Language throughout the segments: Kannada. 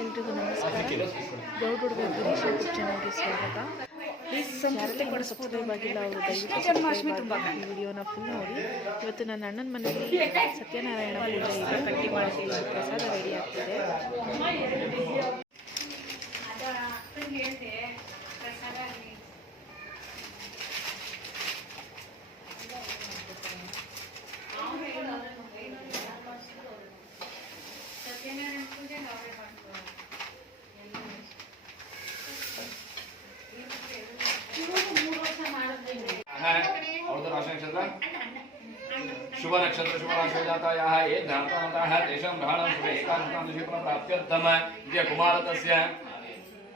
ಎಲ್ರಿಗೂ ನಮಸ್ಕಾರ. ಗೌಡ್ ಹುಡುಗ ಗಿರೀಶ್ ಯೂಟ್ಯೂಬ್ ಚಾನಲ್ಗೆ ಸ್ವಾಗತ. ಪ್ಲೀಸ್ ಯಾರಲ್ಲೇ ಕೂಡ ಸಬ್ಸ್ಕ್ರೈಬ್ ಆಗಿಲ್ಲ ಅವರು ದಯವಿಟ್ಟು ವಿಡಿಯೋನ ಫುಲ್ ನೋಡಿ. ಇವತ್ತು ನನ್ನ ಅಣ್ಣನ ಮನೆಯಲ್ಲಿ ಸತ್ಯನಾರಾಯಣ ಪೂಜೆ ಇದೆ. ಕಟ್ಟಿ ಮಾಡೋಕ್ಕೆ ಪ್ರಸಾದ ರೆಡಿ ಆಗ್ತಿದೆ. शुभ नक्षत्र शुभ राशि जातायाः ये ध्यानताः तेषां ग्रहणं शुभे एकादशांशे प्राप्त्यर्थम विजय कुमारतस्य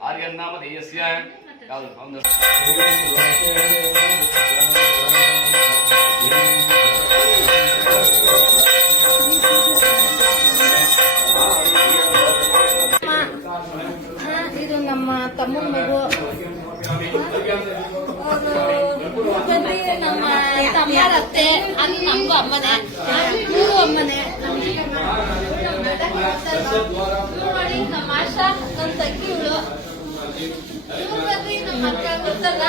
आर्यन् नामधेयस्य ಇದು ನಮ್ಮ ತಮ್ಮನ ಮಗು. ನಮ್ಮ ತಮ್ಮರ ಅತ್ತೆ ಅಲ್ಲಿ ನಮಗೂ ಅಮ್ಮನೆ, ಇವರು ಅಮ್ಮನೆ. ನೋಡಿ ನಮ್ಮ ಆಶಾ ನನ್ನ ತಂಗಿ ಇವಳು. ಇವ್ರು ಬಂದ್ರಿ ನಮ್ಮ ಅಕ್ಕ ಗೊತ್ತಲ್ಲ.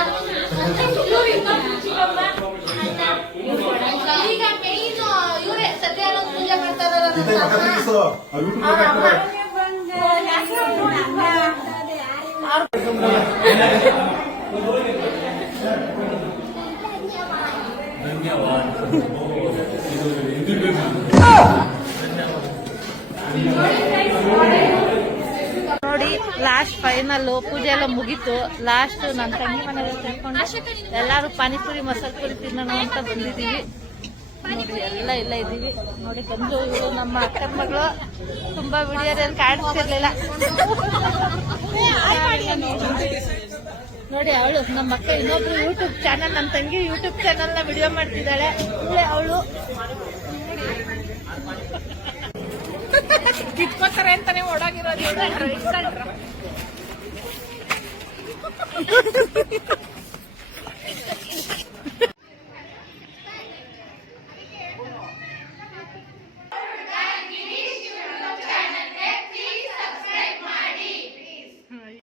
ಈಗ ಮೇನ್ ಇವರೇ ಸತ್ಯನಾರಾಯಣ ಪೂಜೆ ಮಾಡ್ತಾ ನೋಡಿ ಲಾಸ್ಟ್ ಫೈನಲ್ ಪೂಜೆ ಎಲ್ಲ ಮುಗೀತು. ಲಾಸ್ಟ್ ನನ್ನ ತಂಗಿ ಮನೆಯಲ್ಲಿ ಸೇರ್ಕೊಂಡು ಎಲ್ಲಾರು ಪಾನಿಪುರಿ ಮಸಾಲೆ ಪುರಿ ತಿನ್ನೋಣ ಅಂತ ಬಂದಿದ್ದೀವಿ. ನೋಡಿ ಎಲ್ಲ ಇದ್ದೀವಿ. ನೋಡಿ ಬಂದು ಇವರು ನಮ್ಮ ಅಕ್ಕನ ಮಗಳು. ತುಂಬಾ ವಿಡಿಯೋದಲ್ಲಿ ಕಾಣಿಸ್ತಿರ್ಲಿಲ್ಲ. ನೋಡಿ ಅವಳು ನಮ್ಮ ಅಕ್ಕ ಇನ್ನೊಬ್ರು ಯೂಟ್ಯೂಬ್ ಚಾನಲ್, ನನ್ನ ತಂಗಿ ಯೂಟ್ಯೂಬ್ ಚಾನಲ್ ನ ವಿಡಿಯೋ ಮಾಡ್ತಿದ್ದಾಳೆ. ಇವಳೇ ಅವಳು. ಕಿತ್ಕೋತಾರೆ ಅಂತಾನೆ ಓಡಾಗಿರೋದು.